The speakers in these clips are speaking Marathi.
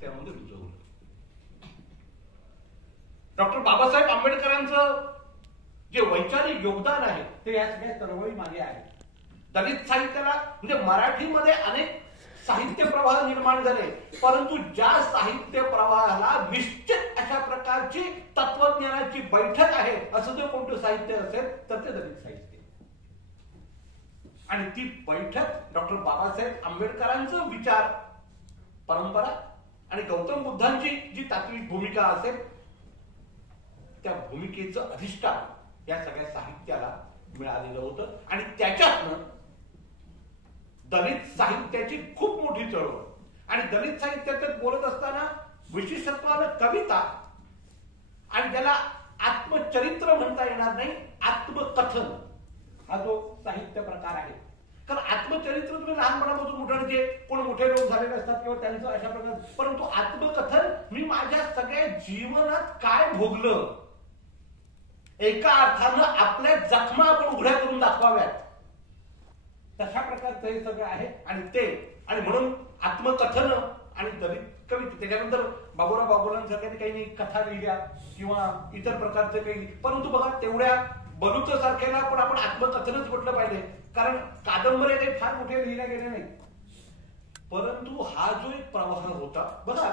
साहित्यामध्ये रुजवलं. डॉक्टर बाबासाहेब आंबेडकरांचं जे वैचारिक योगदान आहे ते या सगळ्या चळवळी मागे आहे. दलित साहित्याला म्हणजे मराठीमध्ये अनेक साहित्य प्रवाह निर्माण झाले, परंतु ज्या साहित्य प्रवाहाला निश्चित अशा प्रकारची तत्वज्ञानाची बैठक आहे असं जर कोणतं साहित्य असेल तर ते दलित साहित्य. आणि ती बैठक डॉक्टर बाबासाहेब आंबेडकरांचं विचार परंपरा आणि गौतम बुद्धांची जी तात्विक भूमिका असेल त्या भूमिकेचं अधिष्ठान या सगळ्या साहित्याला मिळालेलं होतं. आणि त्याच्यातनं दलित साहित्याची खूप मोठी चळवळ. आणि दलित साहित्यात बोलत असताना विशेषत्वानं कविता आणि ज्याला आत्मचरित्र म्हणता येणार नाही, आत्मकथन हा जो साहित्य प्रकार आहे. कारण आत्मचरित्र तुम्ही लहानपणापासून मोठे कोण मोठे लोक झालेले असतात किंवा त्यांचं अशा प्रकार, परंतु आत्मकथन मी माझ्या सगळ्या जीवनात काय भोगलं, एका अर्थानं आपल्या जखमा आपण उघड्या करून दाखवाव्यात तशा प्रकारचं हे सगळं आहे. आणि ते आणि म्हणून आत्मकथन आणि दलित कविता. त्याच्यानंतर बाबूराव बागुलांसारख्या काही नाही कथा लिहिल्या किंवा इतर प्रकारचे काही, परंतु बघा तेवढ्या बलुच सारख्याला पण आपण आत्मकथनच म्हटलं पाहिजे, कारण कादंबऱ्या काही फार मोठ्या लिहिल्या गेल्या नाही. परंतु हा जो एक प्रवाह होता बघा,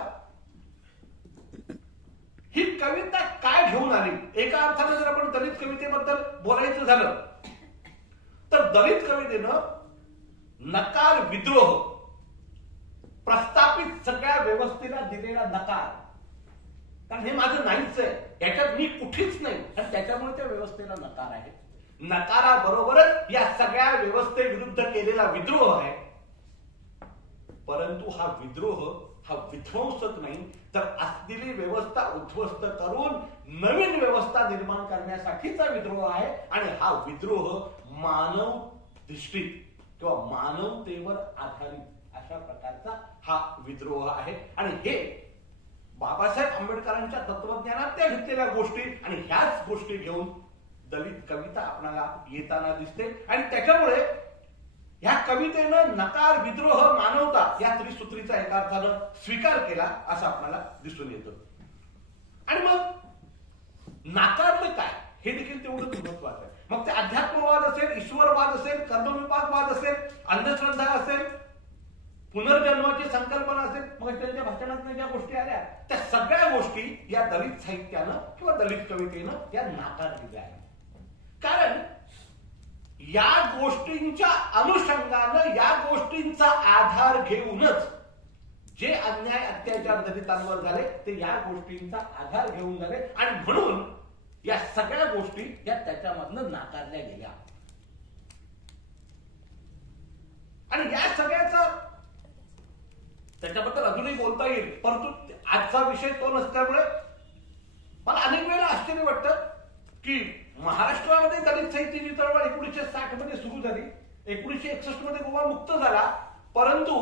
ही कविता काय घेऊन आली. एका अर्थानं जर आपण दलित कवितेबद्दल बोलायचं झालं तर दलित कवितेनं नकार विद्रोह, प्रस्थापित सगळ्या व्यवस्थेला दिलेला नकार, कारण हे माझं नाहीच आहे, याच्यात मी कुठेच नाही आणि त्याच्यामुळे त्या व्यवस्थेला नकार आहे. नकाराबरोबरच या सगळ्या व्यवस्थेविरुद्ध केलेला विद्रोह आहे. परंतु हा विद्रोह हा विध्वंसक नाही, तर असलेली व्यवस्था उद्ध्वस्त करून नवीन व्यवस्था निर्माण करण्यासाठीचा विद्रोह आहे. आणि हा विद्रोह मानवधिष्ठित किंवा मानवतेवर आधारित अशा प्रकारचा हा विद्रोह आहे. आणि हे बाबासाहेब आंबेडकरांच्या तत्वज्ञानात त्या घेतलेल्या गोष्टी आणि ह्याच गोष्टी घेऊन दलित कविता आपल्याला येताना दिसते. आणि त्याच्यामुळे ह्या कवितेनं नकार विद्रोह मानवता या त्रिसूत्रीचा एका अर्थानं स्वीकार केला असं आपल्याला दिसून येतं. आणि मग नाकारलं काय हे देखील तेवढंच महत्वाचं आहे. मग ते अध्यात्मवाद असेल, ईश्वरवाद असेल, कर्मविपाकवाद असेल, अंधश्रद्धा असेल, पुनर्जन्माची संकल्पना असेल, मग त्यांच्या भाषणात ज्या गोष्टी आल्या त्या सगळ्या गोष्टी या दलित साहित्यानं किंवा दलित कवितेनं या नाकारलेल्या आहेत. कारण या गोष्टींच्या अनुषंगानं, या गोष्टींचा आधार घेऊनच जे अन्याय अत्याचार दलितांवर झाले ते या गोष्टींचा आधार घेऊन झाले. आणि म्हणून या सगळ्या गोष्टी या त्याच्यामधनं नाकारल्या गेल्या. आणि या सगळ्याचा त्याच्याबद्दल अजूनही बोलता येईल, परंतु आजचा विषय तो नसल्यामुळे मला अनेक वेळेला आश्चर्य वाटतं की महाराष्ट्रामध्ये दलित साहित्याची चळवळ 1960 मध्ये सुरू झाली, 1961 मध्ये गोवा मुक्त झाला, परंतु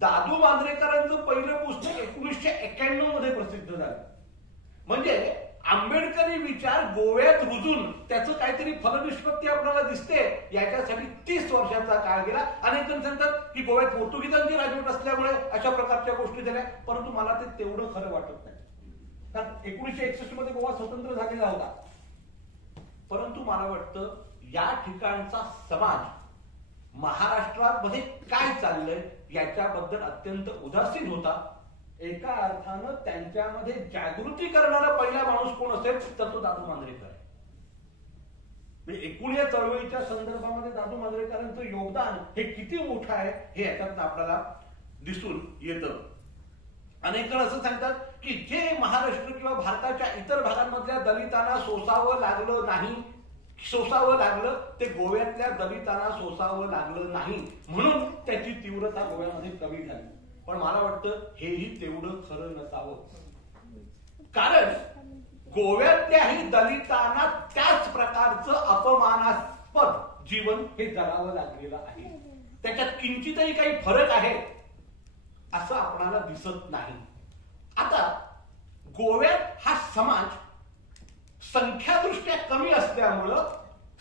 दादू मांजरेकरांचं पहिलं पुस्तक 1991 मध्ये प्रसिद्ध झालं. म्हणजे आंबेडकरी विचार गोव्यात रुजून त्याचं काहीतरी फलनिष्पत्ती आपल्याला दिसते, याच्यासाठी 30 वर्षाचा काळ गेला. अनेक जण सांगतात की गोव्यात पोर्तुगीजांची राजवट असल्यामुळे अशा प्रकारच्या गोष्टी झाल्या, परंतु मला ते तेवढं खरं वाटत नाही. कारण 1961 मध्ये गोवा स्वतंत्र झालेला होता, परंतु मला वाटतं या ठिकाणचा समाज महाराष्ट्रामध्ये काय चाललंय याच्याबद्दल अत्यंत उदासीन होता. एका अर्थानं त्यांच्यामध्ये जागृती करणारा पहिला माणूस कोण असेल तर तो दादू मांजरेकर आहे. एकूण या चळवळीच्या संदर्भामध्ये दादू मांजरेकरांचं योगदान हे किती मोठं आहे हे याच्यात आपल्याला दिसून येतं. अनेक जण असं सांगतात की जे महाराष्ट्र किंवा भारताच्या इतर भागांमधल्या दलितांना सोसावं लागलं नाही, सोसावं लागलं ते गोव्यातल्या दलितांना सोसावं लागलं नाही, म्हणून त्याची तीव्रता गोव्यामध्ये कमी झाली. पण मला वाटतं हेही तेवढं खरं नसावं, कारण गोव्यातल्याही दलितांना त्याच प्रकारचं अपमानास्पद जीवन हे जगावं लागलेलं आहे. त्याच्यात किंचितही काही फरक आहे असं आपणाला दिसत नाही. आता गोव्यात हा समाज संख्यादृष्ट्या कमी असल्यामुळं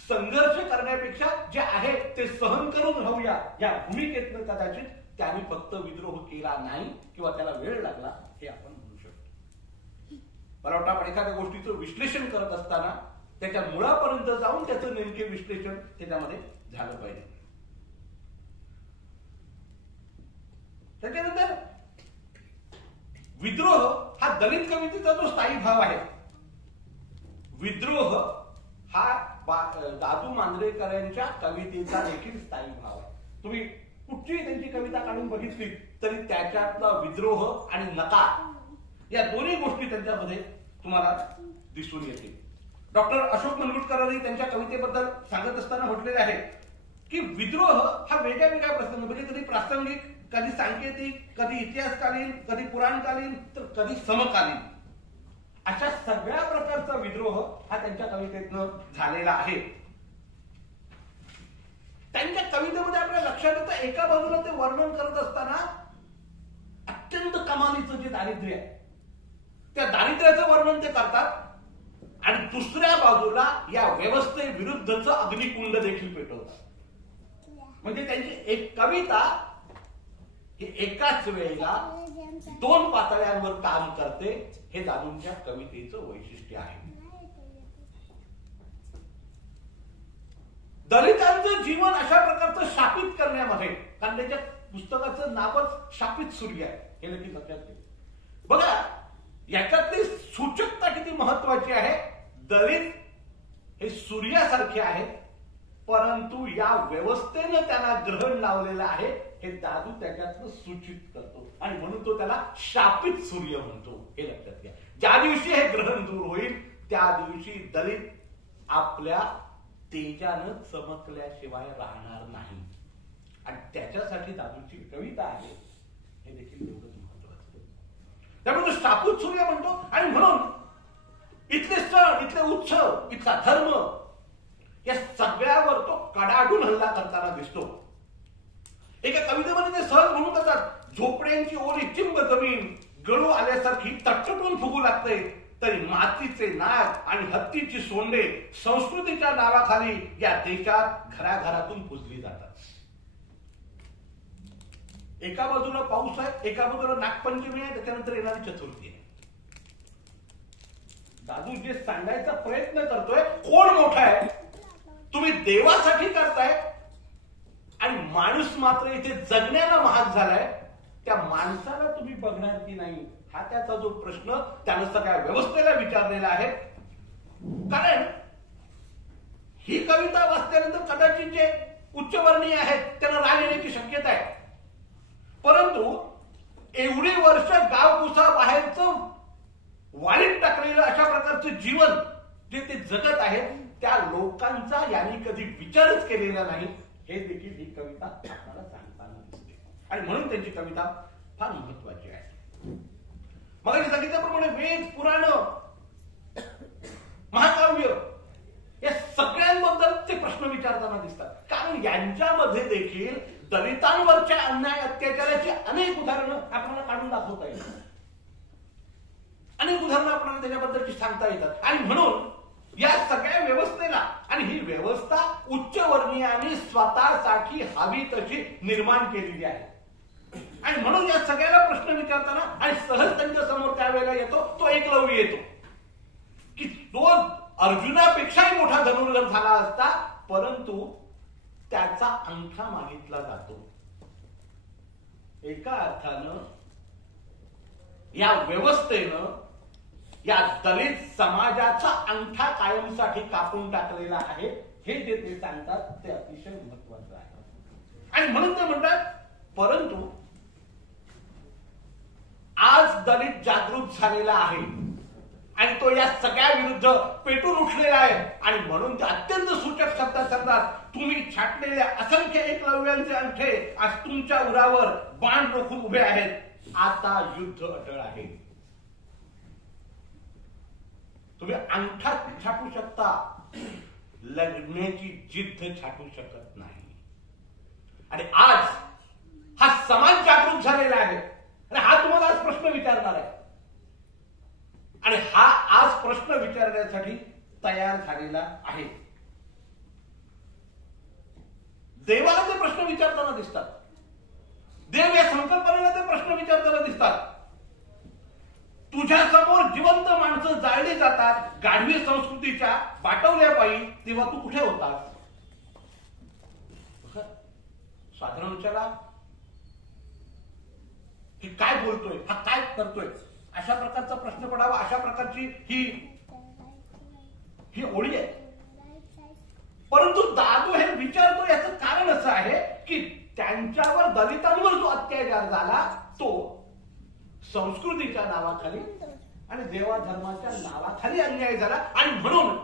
संघर्ष करण्यापेक्षा जे आहे ते सहन करून राहूया या भूमिकेतनं कदाचित त्यांनी फक्त विद्रोह केला नाही किंवा त्याला वेळ लागला हे मला वाटतं आपण एखाद्या गोष्टीचं विश्लेषण करत असताना त्याच्या मुळापर्यंत जाऊन त्याचं नेमके विश्लेषण त्याच्यामध्ये झालं पाहिजे. त्याच्यानंतर विद्रोह हा दलित कवितेचा जो स्थायी भाव आहे, विद्रोह हा दादू मांजरेकरांच्या कवितेचा देखील स्थायी भाव आहे. तुम्ही कुठचीही त्यांची कविता काढून बघितली तरी त्याच्यातला विद्रोह आणि नकार या दोन्ही गोष्टी त्यांच्यामध्ये तुम्हाला दिसून येतील. डॉक्टर अशोक मनगुटकरांनी त्यांच्या कवितेबद्दल सांगत असताना म्हटलेले आहे की विद्रोह हा वेगळ्या वेगळ्या प्रसंग, म्हणजे कधी प्रासंगिक, कधी सांकेतिक, कधी इतिहासकालीन, कधी पुराणकालीन, तर कधी समकालीन, अशा सगळ्या प्रकारचा विद्रोह हा त्यांच्या कवितेतनं झालेला आहे. त्यांच्या कवितेमध्ये आपल्या लक्षात येतं, एका बाजूला ते वर्णन करत असताना अत्यंत कमालीचं जे दारिद्र्य आहे त्या दारिद्र्याचं वर्णन ते करतात आणि दुसऱ्या बाजूला या व्यवस्थेविरुद्धचं अग्निकुंड देखील पेटवतात. म्हणजे त्यांची एक कविता ही एकाच वेळेला दोन पातळ्यांवर काम करते, हे दादूंच्या कवितेचं वैशिष्ट्य आहे. दलितांचं जीवन अशा प्रकारचं शापित करण्यामध्ये, कारण त्याच्या पुस्तकाचं नावच शापित सूर्य आहे, हे देखील लक्षात घ्या. बघा याच्यातली सूचकता किती महत्वाची आहे. दलित हे सूर्यासारखे आहेत, परंतु या व्यवस्थेनं त्यांना ग्रहण लावलेलं आहे हे दादू त्याच्यातनं सूचित करतो आणि म्हणून तो त्याला शापित सूर्य म्हणतो, हे लक्षात घ्या. ज्या दिवशी हे ग्रहण दूर होईल त्या दिवशी दलित आपल्या तेजानं चमकल्याशिवाय राहणार नाही आणि त्याच्यासाठी दादूची कविता आहे, हे देखील एवढंच महत्वाचं. त्यामुळे तो शापित सूर्य म्हणतो आणि म्हणून इथले सण, इथले उत्सव, इथला धर्म या सगळ्यावर तो कडाडून हल्ला करताना दिसतो. एका कवितेमध्ये ते सहज म्हणून जातात, झोपड्यांची ओली चिंब जमीन गळू आल्यासारखी तटतटून फुगू लागते, तरी मातीचे नाग आणि हत्तीची सोंडे संस्कृतीच्या नावाखाली या देशात घराघरातून पुजली जातात. एका बाजूला पाऊस आहे, एका बाजूला नागपंचमी आहे, त्याच्यानंतर येणारी चतुर्थी आहे. दादू जे सांगायचा प्रयत्न करतोय, कोण मोठा आहे, तुम्ही देवासाठी करताय आणि माणूस मात्र इथे जगण्याला महाग झालाय, त्या माणसाला तुम्ही बघणार की नाही, हा त्याचा जो प्रश्न त्यानं सगळ्या व्यवस्थेला विचारलेला आहे. कारण ही कविता वाचल्यानंतर कदाचित जे उच्चवर्णीय आहेत त्यांना राग येण्याची शक्यता आहे, परंतु एवढी वर्ष गावकुसा बाहेरचं वाळीत टाकलेलं अशा प्रकारचं जीवन जे ते जगत आहेत त्या लोकांचा यांनी कधी विचारच केलेला नाही, हे देखील ही कविता आपल्याला सांगताना दिसते आणि म्हणून त्यांची कविता फार महत्वाची आहे. मग सांगितल्याप्रमाणे वेद, पुराण, महाकाव्य या सगळ्यांबद्दल ते प्रश्न विचारताना दिसतात, कारण यांच्यामध्ये देखील दलितांवरच्या अन्याय अत्याचाराची अनेक उदाहरणं आपल्याला काढून दाखवता येतात, अनेक उदाहरणं आपल्याला त्याच्याबद्दलची सांगता येतात. आणि म्हणून या सगळ्या व्यवस्थेला, आणि ही व्यवस्था उच्चवर्णीयांनी स्वतःसाठी हवी तशी निर्माण केलेली आहे, आणि म्हणून या सगळ्याला प्रश्न विचारताना आणि सहज त्यांच्या समोर त्यावेळेला येतो तो एकलव्य येतो की तो अर्जुनापेक्षाही मोठा धनुर्धर झाला असता, परंतु त्याचा अंगठा मागितला जातो. एका अर्थानं या व्यवस्थेनं या दलित समाजाचा अंगठा कायमसाठी कापून टाकलेला आहे, हे जे ते सांगतात ते अतिशय महत्वाचं आहे. आणि म्हणून ते म्हणतात, परंतु आज दलित जागृत झालेला आहे आणि तो या सगळ्या विरुद्ध पेटून उठलेला आहे, आणि म्हणून ते अत्यंत सूचक शब्दात सांगतात, तुम्ही छाटलेल्या असंख्य एकलव्यांचे अंगठे आज तुमच्या उरावर बाण रोखून उभे आहेत, आता युद्ध अटळ आहे. तुम्ही अंगठा छाटू शकता, लढण्याची जिद्द छाटू शकत नाही. आणि आज हा समाज जागृत झालेला आहे आणि हा तुम्हाला आज प्रश्न विचारणार आहे, आणि हा आज प्रश्न विचारण्यासाठी तयार झालेला आहे. देवाला ते प्रश्न विचारताना दिसतात, देव या संकल्पनेला ते प्रश्न विचारताना दिसतात. तुझ्या समोर जिवंत माणसं माणसं जाळली जातात गाढवी संस्कृतीच्या बाटवल्या पायी, तेव्हा तू कुठे होतास? साधारण विचारा, की काय बोलतोय, हा काय करतोय, अशा प्रकारचा प्रश्न पडावा. अशा प्रकारची ही ओळी आहे. परंतु दादू हे विचारतो याचं कारण असं आहे की त्यांच्यावर, दलितांवर जो अत्याचार झाला तो संस्कृतीच्या नावाखाली आणि देवा धर्माच्या नावाखाली अन्याय झाला, आणि म्हणून